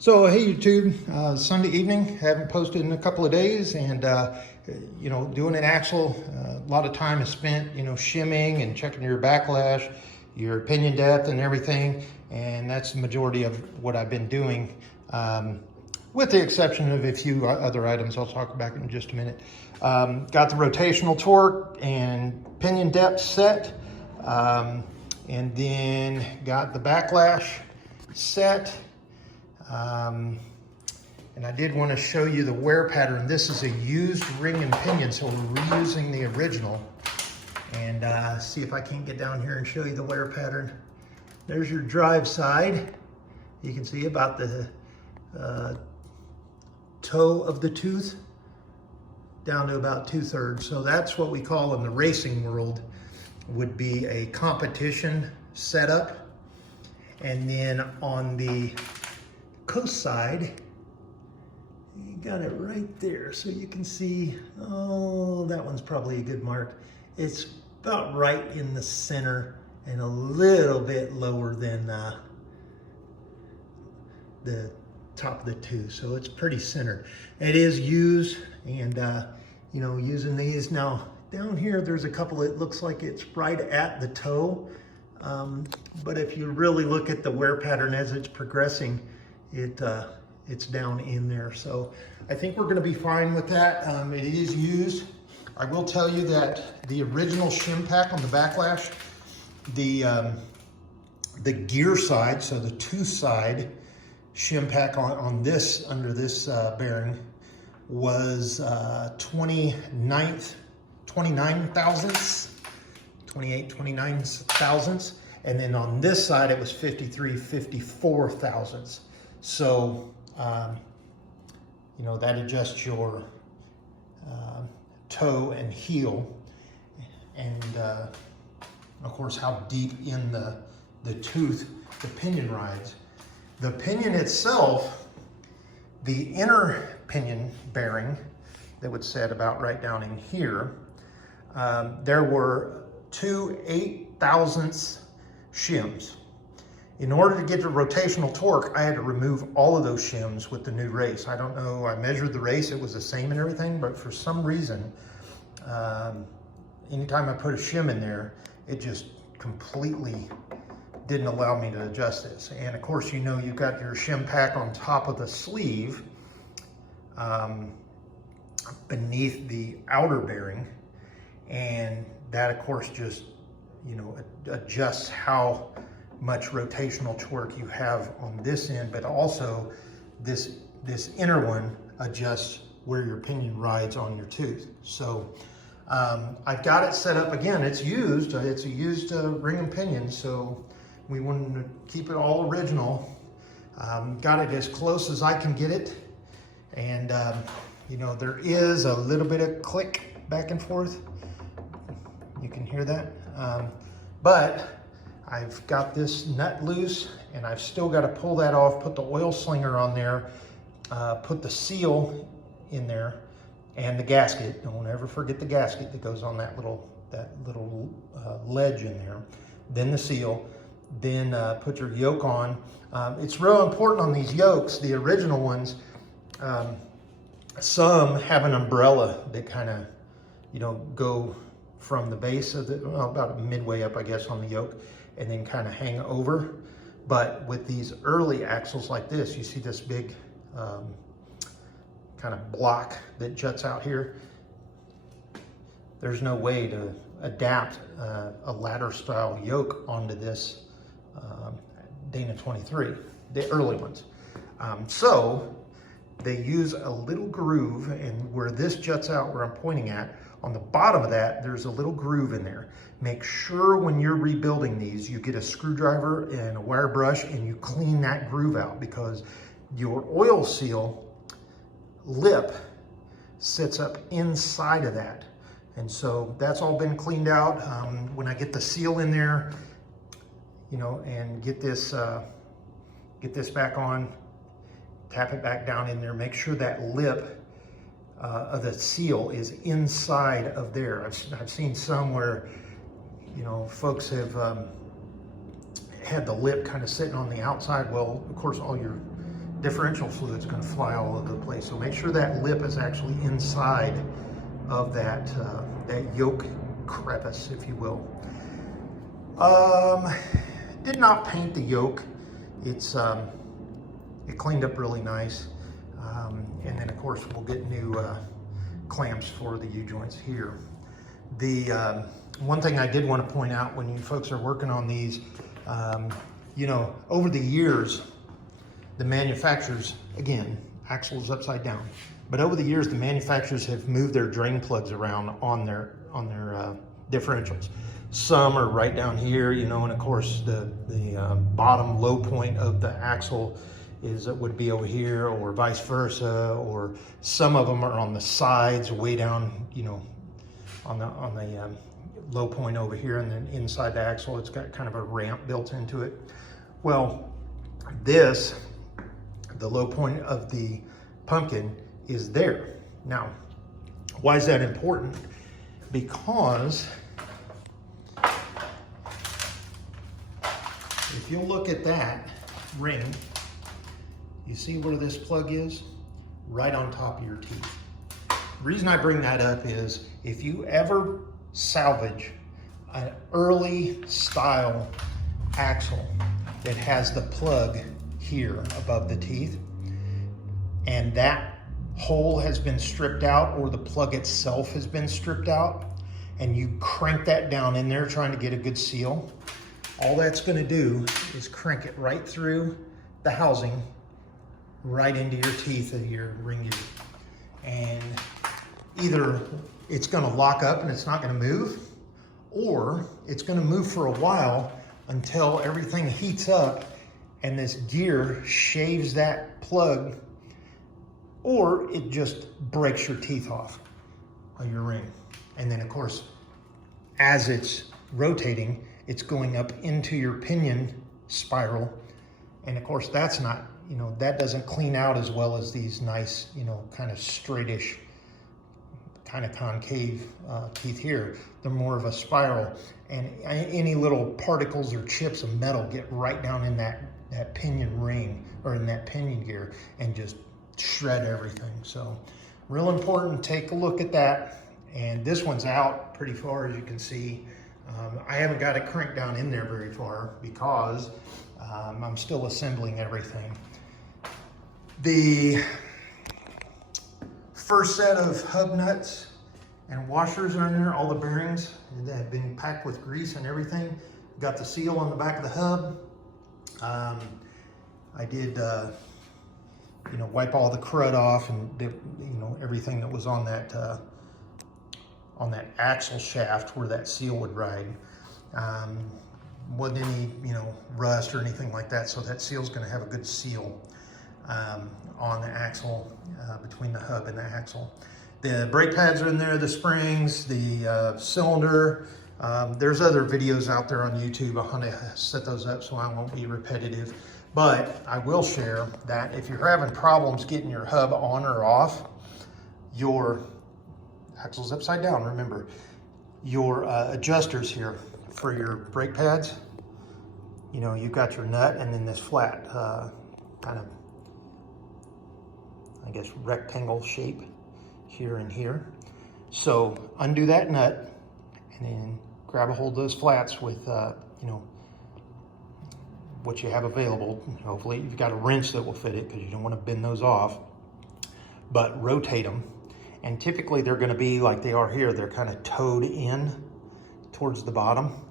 So, hey YouTube, Sunday evening, haven't posted in a couple of days, and doing an axle, a lot of time is spent, shimming and checking your backlash, your pinion depth and everything, and that's the majority of what I've been doing, with the exception of a few other items I'll talk about in just a minute. Got the rotational torque and pinion depth set, and then got the backlash set. And I did want to show you the wear pattern. This is a used ring and pinion, so we're reusing the original. And see if I can't get down here and show you the wear pattern. There's your drive side. You can see about the toe of the tooth down to about 2/3. So that's what we call in the racing world would be a competition setup. And then on the coast side, you got it right there, so you can see, oh, that one's probably a good mark. It's about right in the center and a little bit lower than the top of the tooth, so it's pretty centered. It is used, and using these now down here, there's a couple, it looks like it's right at the toe, but if you really look at the wear pattern as it's progressing, it's down in there. So I think we're going to be fine with that. It is used. I will tell you that the original shim pack on the backlash, the gear side, so the tooth side shim pack on this, under this bearing, was 29 thousandths, 29 thousandths. And then on this side, it was 54 thousandths. So, that adjusts your toe and heel, and of course how deep in the tooth the pinion rides. The pinion itself, the inner pinion bearing that would set about right down in here, there were two 8/1000ths shims. In order to get the rotational torque, I had to remove all of those shims with the new race. I don't know, I measured the race, it was the same and everything, but for some reason, anytime I put a shim in there, it just completely didn't allow me to adjust this. And of course, you've got your shim pack on top of the sleeve, beneath the outer bearing, and that of course just, adjusts how much rotational torque you have on this end, but also this inner one adjusts where your pinion rides on your tooth. So I've got it set up again. It's used. It's a used ring and pinion, so we wanted to keep it all original. Got it as close as I can get it, and there is a little bit of click back and forth. You can hear that, but I've got this nut loose, and I've still got to pull that off, put the oil slinger on there, put the seal in there, and the gasket. Don't ever forget the gasket that goes on that little ledge in there. Then the seal, then put your yoke on. It's real important on these yokes, the original ones, some have an umbrella that kind of, go from the base of about midway up, I guess, on the yoke, and then kind of hang over. But with these early axles like this, you see this big kind of block that juts out here. There's no way to adapt a ladder style yoke onto this Dana 23, the early ones. So they use a little groove, and where this juts out, where I'm pointing at, on the bottom of that, there's a little groove in there. Make sure when you're rebuilding these, you get a screwdriver and a wire brush and you clean that groove out, because your oil seal lip sits up inside of that. And so that's all been cleaned out. When I get the seal in there, and get this back on, tap it back down in there, make sure that lip of the seal is inside of there. I've seen some where, folks have had the lip kind of sitting on the outside. Well, of course, all your differential fluid's going to fly all over the place. So make sure that lip is actually inside of that that yoke crevice, if you will. Did not paint the yoke. It cleaned up really nice. And then of course we'll get new clamps for the U-joints here. The one thing I did want to point out when you folks are working on these, you know, over the years, the manufacturers, again, axle is upside down, but over the years, the manufacturers have moved their drain plugs around on their differentials. Some are right down here, you know, and of course the bottom low point of the axle would be over here, or vice versa, or some of them are on the sides, way down, you know, on the low point over here, and then inside the axle, it's got kind of a ramp built into it. Well, the low point of the pumpkin is there. Now, why is that important? Because if you look at that ring, you see where this plug is? Right on top of your teeth. The reason I bring that up is if you ever salvage an early style axle that has the plug here above the teeth, and that hole has been stripped out, or the plug itself has been stripped out, and you crank that down in there trying to get a good seal, all that's going to do is crank it right through the housing, right into your teeth of your ring gear. And either it's going to lock up and it's not going to move, or it's going to move for a while until everything heats up and this gear shaves that plug, or it just breaks your teeth off of your ring. And then of course, as it's rotating, it's going up into your pinion spiral. And of course, that's not, you know, that doesn't clean out as well as these nice, you know, kind of straightish, kind of concave teeth here. They're more of a spiral, and any little particles or chips of metal get right down in that pinion ring, or in that pinion gear, and just shred everything. So real important, take a look at that. And this one's out pretty far, as you can see. I haven't got it cranked down in there very far because I'm still assembling everything. The first set of hub nuts and washers are in there, all the bearings that have been packed with grease and everything. Got the seal on the back of the hub. I did, you know, wipe all the crud off, and you know, everything that was on that axle shaft where that seal would ride. Wasn't any, you know, rust or anything like that, so that seal's going to have a good seal on the axle, between the hub and the axle. The brake pads are in there, the springs, the cylinder. There's other videos out there on YouTube on how to set those up, so I won't be repetitive. But I will share that if you're having problems getting your hub on or off, your axle's upside down, remember. Your adjusters here for your brake pads, you know, you've got your nut and then this flat kind of, I guess, rectangle shape here and here. So undo that nut and then grab a hold of those flats with, you know, what you have available. Hopefully you've got a wrench that will fit it, because you don't want to bend those off, but rotate them. And typically they're going to be like they are here. They're kind of toed in towards the bottom.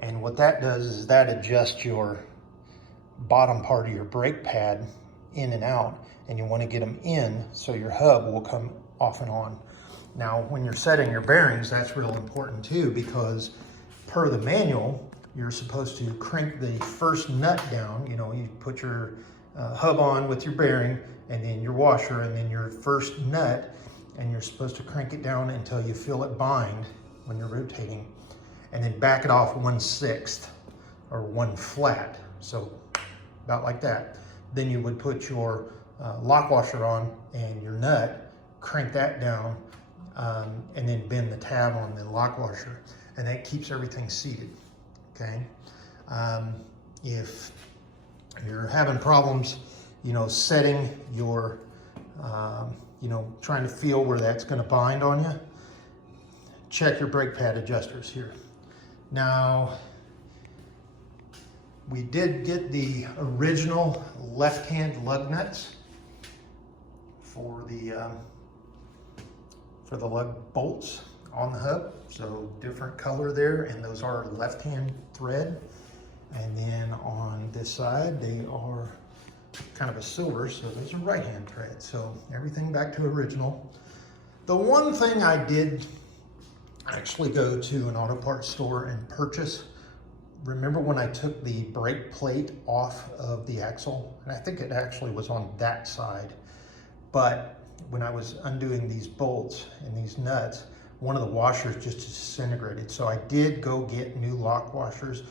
And what that does is that adjusts your bottom part of your brake pad in and out. And you want to get them in so your hub will come off and on. Now, when you're setting your bearings, that's real important too, because per the manual, you're supposed to crank the first nut down. You know, you put your hub on with your bearing, and then your washer, and then your first nut, and you're supposed to crank it down until you feel it bind when you're rotating, and then back it off 1/6 or 1 flat. So about like that. Then you would put your lock washer on and your nut, crank that down, and then bend the tab on the lock washer, and that keeps everything seated. Okay. If you're having problems you know, setting your, you know, trying to feel where that's going to bind on you, check your brake pad adjusters here. Now, we did get the original left-hand lug nuts for the lug bolts on the hub. So different color there, and those are left-hand thread. And then on this side, they are kind of a silver, so those are right-hand thread. So everything back to original. The one thing I did actually go to an auto parts store and purchase, remember when I took the brake plate off of the axle? And I think it actually was on that side. But when I was undoing these bolts and these nuts, one of the washers just disintegrated. So I did go get new lock washers,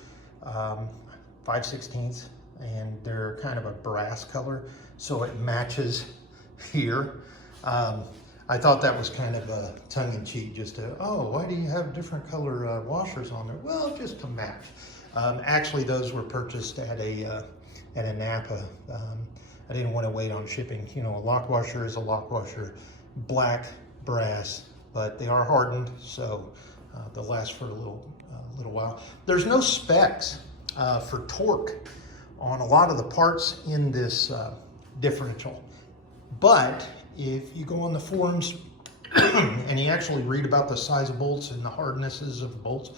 5/16, and they're kind of a brass color, so it matches here. I thought that was kind of a tongue-in-cheek, just to, oh, why do you have different color washers on there? Well, just to match. Actually, those were purchased at a Napa. I didn't want to wait on shipping. You know, a lock washer is a lock washer, black, brass, but they are hardened, so they'll last for a little while. There's no specs for torque on a lot of the parts in this differential, but if you go on the forums and you actually read about the size of bolts and the hardnesses of bolts,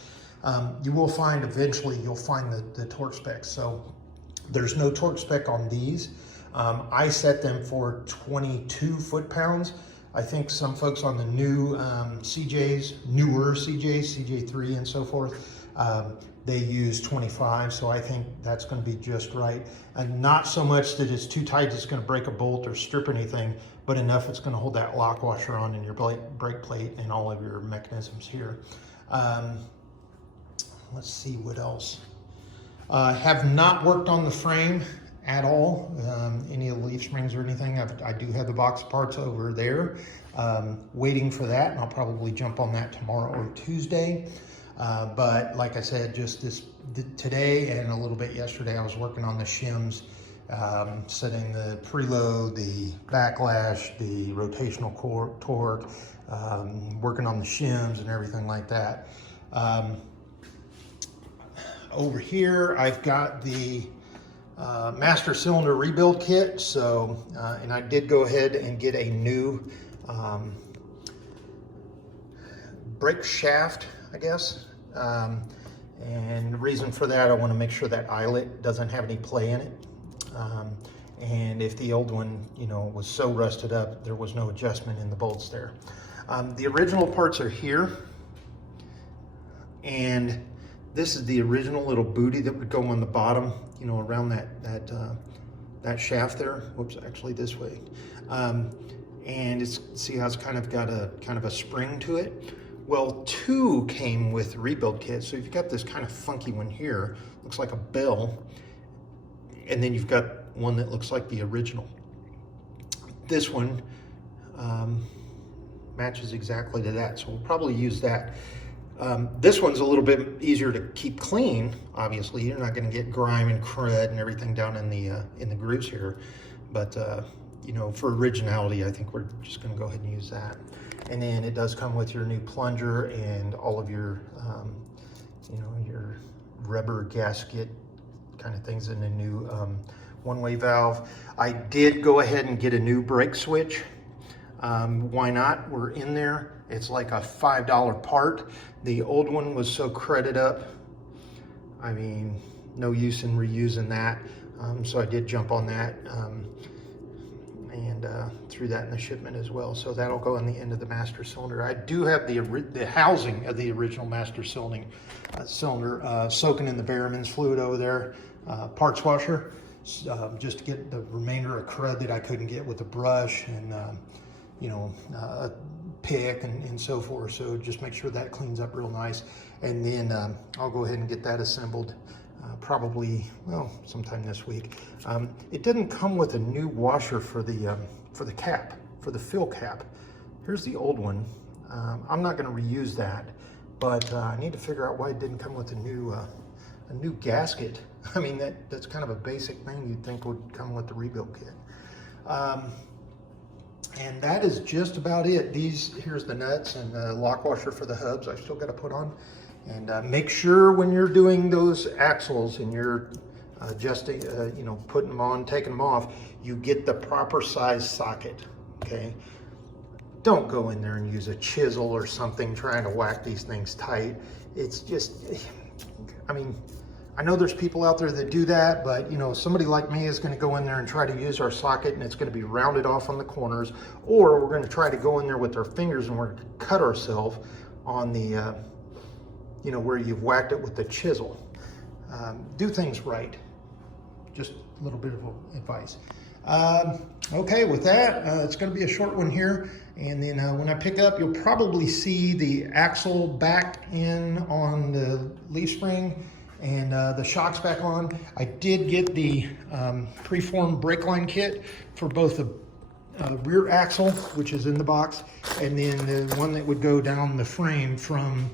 you will find eventually you'll find the torque specs. So there's no torque spec on these. I set them for 22 foot-pounds. I think some folks on the new CJs, newer CJs, CJ3 and so forth, they use 25, so I think that's going to be just right. And not so much that it's too tight it's going to break a bolt or strip anything, but enough it's going to hold that lock washer on in your brake plate and all of your mechanisms here. Let's see what else. Have not worked on the frame at all, any of the leaf springs or anything. I do have the box of parts over there, waiting for that, and I'll probably jump on that tomorrow or Tuesday. But like I said, just today and a little bit yesterday, I was working on the shims, setting the preload, the backlash, the rotational torque, working on the shims and everything like that. Over here, I've got the master cylinder rebuild kit. So, and I did go ahead and get a new brake shaft, I guess. And the reason for that, I want to make sure that eyelet doesn't have any play in it. And if the old one, you know, was so rusted up, there was no adjustment in the bolts there. The original parts are here. And this is the original little booty that would go on the bottom, you know, around that shaft there. Whoops, actually this way. And it's, see how it's kind of got a spring to it? Well, two came with rebuild kit. So you've got this kind of funky one here, looks like a bell. And then you've got one that looks like the original. This one matches exactly to that. So we'll probably use that. This one's a little bit easier to keep clean. Obviously, you're not going to get grime and crud and everything down in the grooves here. But you know, for originality, I think we're just going to go ahead and use that. And then it does come with your new plunger and all of your, you know, your rubber gasket kind of things, and a new one-way valve. I did go ahead and get a new brake switch. Why not? We're in there. It's like a $5 part. The old one was so cretted up. I mean, no use in reusing that. So I did jump on that and threw that in the shipment as well. So that'll go on the end of the master cylinder. I do have the housing of the original master cylinder soaking in the Behrman's fluid over there, parts washer, just to get the remainder of crud that I couldn't get with a brush and you know, a pick and so forth. So just make sure that cleans up real nice. And then I'll go ahead and get that assembled probably, well, sometime this week. It didn't come with a new washer for the cap, for the fill cap. Here's the old one. I'm not going to reuse that, but I need to figure out why it didn't come with a new gasket. I mean, that's kind of a basic thing you'd think would come with the rebuild kit. And that is just about it. Here's the nuts and the lock washer for the hubs I've still got to put on. And make sure when you're doing those axles and you're adjusting, putting them on, taking them off, you get the proper size socket, okay? Don't go in there and use a chisel or something trying to whack these things tight. It's just, I mean, I know there's people out there that do that, but somebody like me is going to go in there and try to use our socket, and it's going to be rounded off on the corners, or we're going to try to go in there with our fingers and we're going to cut ourselves on the, where you've whacked it with the chisel. Do things right. Just a little bit of advice. Okay, with that, it's going to be a short one here. And then when I pick up, you'll probably see the axle back in on the leaf spring and the shocks back on. I did get the preformed brake line kit for both the rear axle, which is in the box, and then the one that would go down the frame from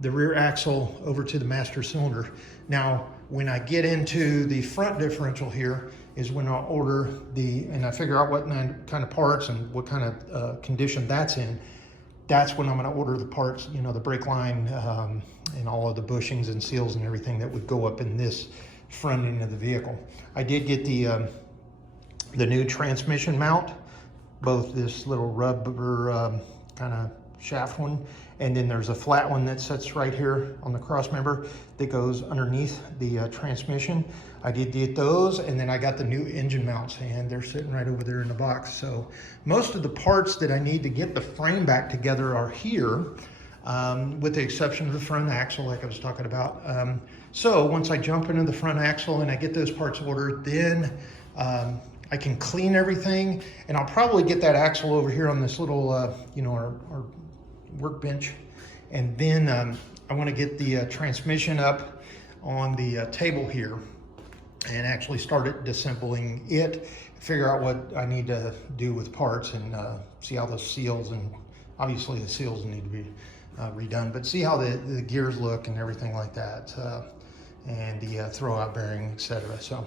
the rear axle over to the master cylinder. Now, when I get into the front differential here is when I'll order and I figure out what kind of parts and what kind of condition that's in. That's when I'm going to order the parts, the brake line and all of the bushings and seals and everything that would go up in this front end of the vehicle. I did get the new transmission mount, both this little rubber kind of shaft one, and then there's a flat one that sits right here on the cross member that goes underneath the transmission. I did get those, and then I got the new engine mounts, and they're sitting right over there in the box. So most of the parts that I need to get the frame back together are here, with the exception of the front axle, like I was talking about. So once I jump into the front axle and I get those parts ordered, then I can clean everything, and I'll probably get that axle over here on this little, our workbench. And then I want to get the transmission up on the table here and actually start disassembling it, figure out what I need to do with parts, and see how the seals, and obviously the seals need to be redone, but see how the gears look and everything like that, and the throwout bearing, etc. So,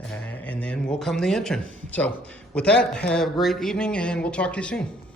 and then we'll come the engine. So with that, have a great evening, and we'll talk to you soon.